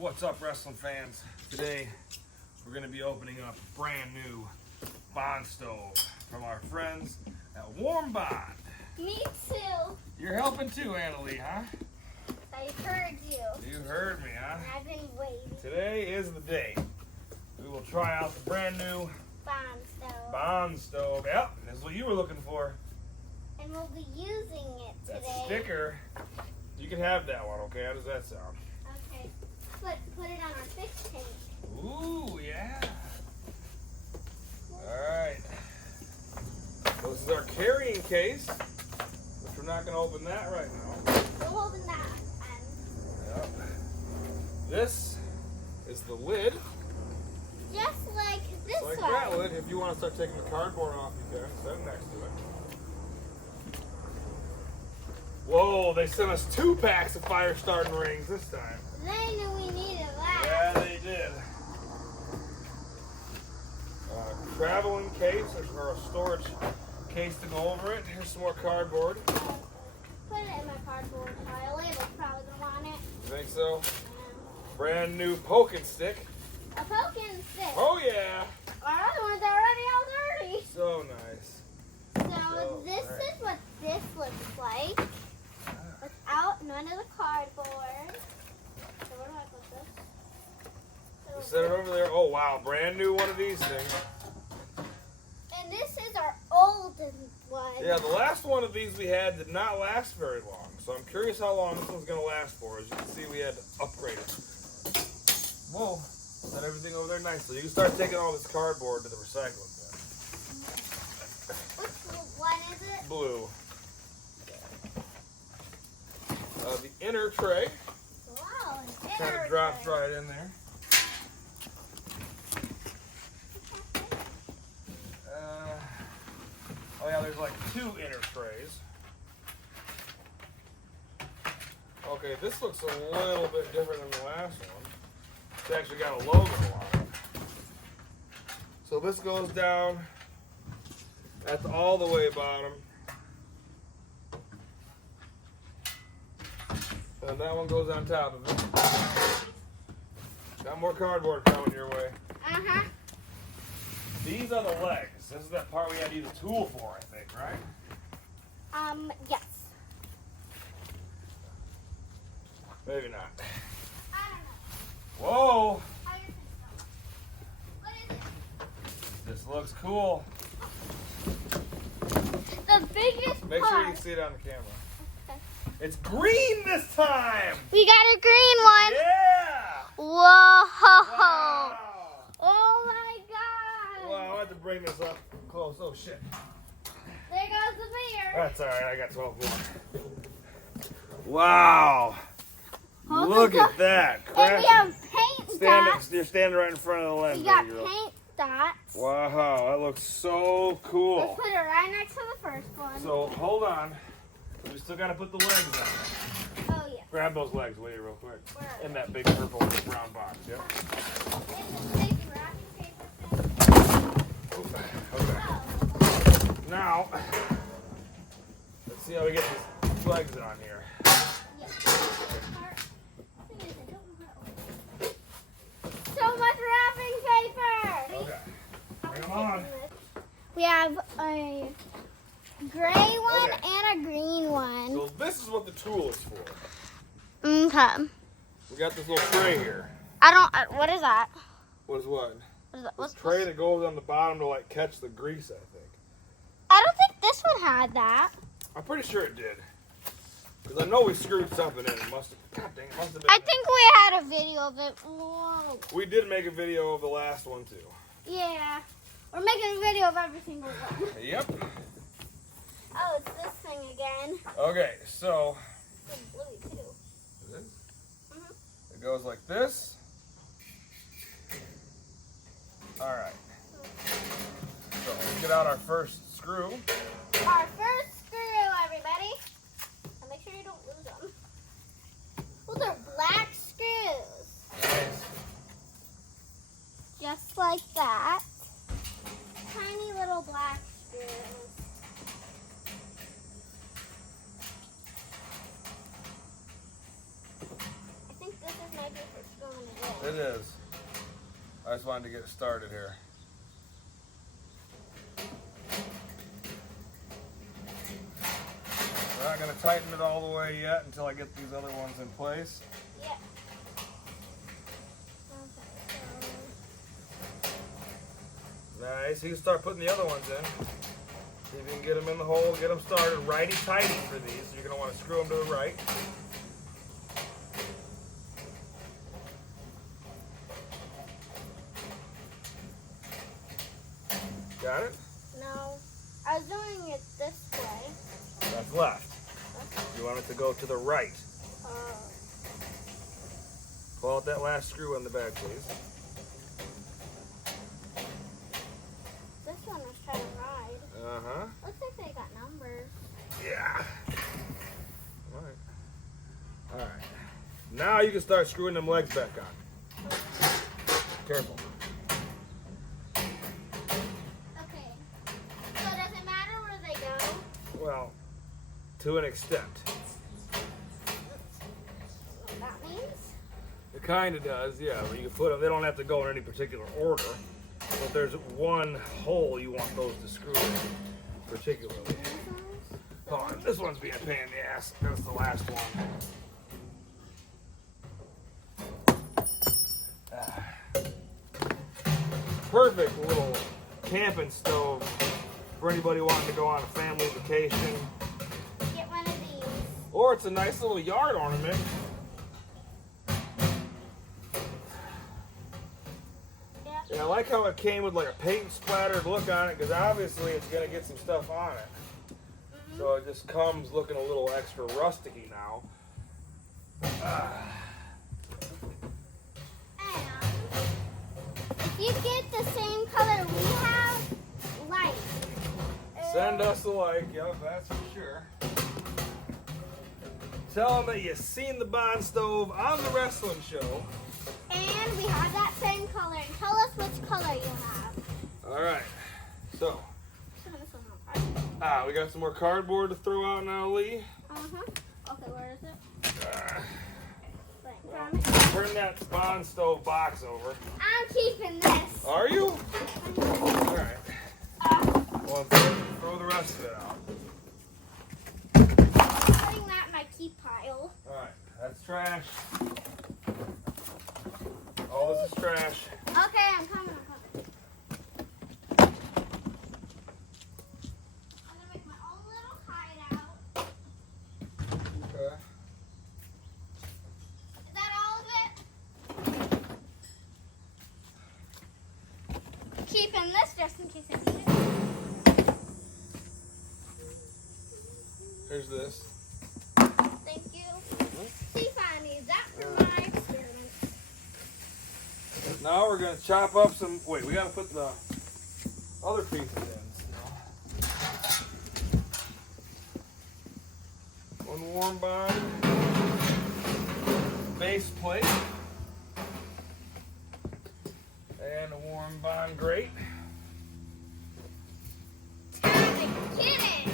What's up, wrestling fans? Today we're going to be opening up a brand new Bondstove from our friends at WarmBond. Me too. You're helping too, Annalie, huh? I heard you. You heard me, huh? I've been waiting. Today is the day. We will try out the brand new Bondstove. Bondstove. Yep, this is what you were looking for. And we'll be using it That today. sticker. You can have that one, okay? How does that sound? Okay. Put it on our fish tank. Ooh, yeah. Alright. So this is our carrying case, which we're not going to open that right now. We'll open that end. Yep. This is the lid. Just like this Like one. that lid. If you want to start taking the cardboard off, you can. Set it next to it. Whoa, they sent us 2 packs of fire starting rings this time. They knew we needed that. Yeah, they did. Traveling case, or a storage case to go over it. Here's some more cardboard. Put it in my cardboard pile. Label's probably going to want it. You think so? Yeah. Brand new poking stick. A poking stick. Oh yeah! Our other one's already all dirty. So nice. So this is what this looks like. Without none of the cardboard. So where do I put this? Just set it over there. Oh wow, brand new one of these things. And this is our oldest one. Yeah, the last one of these we had did not last very long. So I'm curious how long this one's going to last for. As you can see, we had to upgrade it. Whoa, set everything over there nicely. You can start taking all this cardboard to the recycling bin. Which one is it? Blue. The inner tray Wow, an kind inner of drops tray. right in there. Oh yeah, there's like 2 inner trays. Okay, this looks a little bit different than the last one. It's actually got a logo on it. So this goes down at the all the way bottom. And that one goes on top of it. Got more cardboard coming your way. Uh-huh. These are the legs. This is that part we had to use a tool for, I think, right? Yes. Maybe not. I don't know. Whoa! How you think so? What is it? This looks cool. The biggest Make part. sure you can see it on the camera. Okay. It's green this time! We got a green one. Yeah! Whoa. Wow! Oh my god. Wow, I had to bring this up close. Oh shit. There goes the beer. That's alright, I got 12 more. Wow! Hold Look this at up. that. And we have paint dots. You're standing right in front of the lens. We got there, girl. paint dots. Wow, that looks so Let's cool. put it right next to the first one. So hold on. We still gotta put the legs on. Oh yeah. Grab those legs, will you, real quick? Where? In that big purple brown box, yep. In the big wrapping paper thing. Okay. Oh. Now, let's see how we get these legs on here. Yeah. So much wrapping paper. Okay. Bring them on. We have a gray one Okay. and a green one. So this is what the tool is for. Okay. We got this little tray here. What is that? What is what? What is that? This tray that goes on the bottom to like catch the grease, I think. I don't think this one had that. I'm pretty sure it did. Because I know we screwed something in. It must have, God dang, it must have been. I think we had a video of it. Whoa. We did make a video of the last one too. Yeah. We're making a video of every single one. Yep. Oh, it's this thing again. Okay, so It's blue too. is it? Mhm. It goes like this. All right. So let's get out our first screw. Our first screw, everybody. And make sure you don't lose them. Those are black screws. Nice. Just like that. Tiny little black screws. I think this is my favorite screw in it. It is. I just wanted to get it started here. We're not going to tighten it all the way yet until I get these other ones in place. Yeah. Nice. You can start putting the other ones in. See if you can get them in the hole, get them started. Righty-tighty for these. You're going to want to screw them to the right. Got it? No. I was doing it this way. That's left. You want it to go to the right. Pull out that last screw in the back, please. This one was trying to ride. Uh-huh. Looks like they got numbers. Yeah. All right. All right. Now you can start screwing them legs back on. Careful. Okay. So does it matter where they go? Well, to an extent. What that means? It kind of does, yeah. Where you can put them, they don't have to go in any particular order. But there's one hole you want those to screw in, particularly. Hold on, this one's being a pain in the ass. That's the last one. Perfect little camping stove for anybody wanting to go on a family vacation. Get one of these. Or it's a nice little yard ornament. Yeah, I like how it came with like a paint splattered look on it, because obviously it's going to get some stuff on it. So it just comes looking a little extra rusticy now. If you get the same color we have, like. Send us a like, yep, that's for sure. Tell them that you seen the Bondstove on the wrestling show. And we have that same color. And tell us which color you have. All right, so. We got some more cardboard to throw out now, Lee. Okay, where is it? Turn that Bondstove box over. I'm keeping this. Are you? All right. Well, throw the rest of it out. I'm putting that in my keep pile. All right, that's trash. All this is trash. Okay, I'm coming. I'm gonna make my own little hideout. Okay. Is that all of it? Keeping this just in case I need it. Here's this. Thank you. See if I need that for my experiment. Now we're going to chop up some. Wait, we got to put the other pieces in. One WarmBond base plate and a WarmBond grate. Time to get it.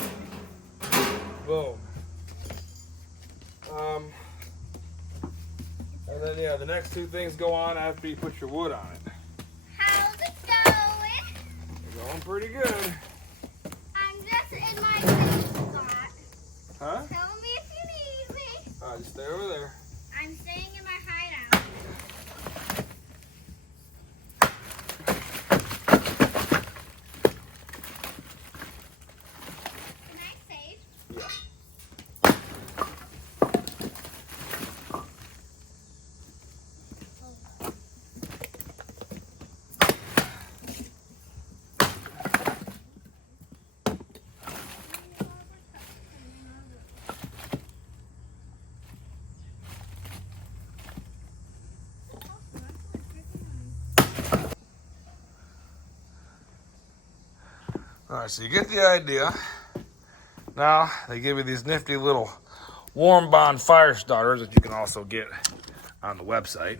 Boom. And then yeah, the next two things go on after you put your wood on it. How's it going? Going pretty good. I'm just in my safe spot. Huh? Tell me if you need me. Just stay over there. I'm staying in my hideout. Am I safe? Yeah. All right, so you get the idea. Now they give you these nifty little WarmBond fire starters that you can also get on the website.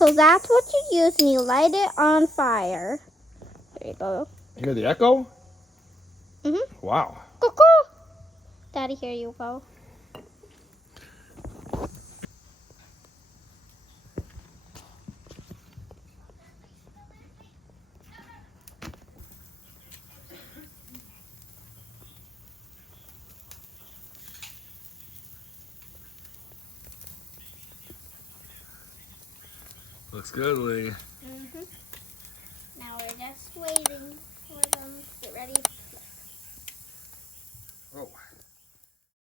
So that's what you use and you light it on fire. There you go. You hear the echo? Mm-hmm. Wow. Cuckoo! Daddy, here you go. Looks good, Lee. Mm-hmm. Now we're just waiting for them to get ready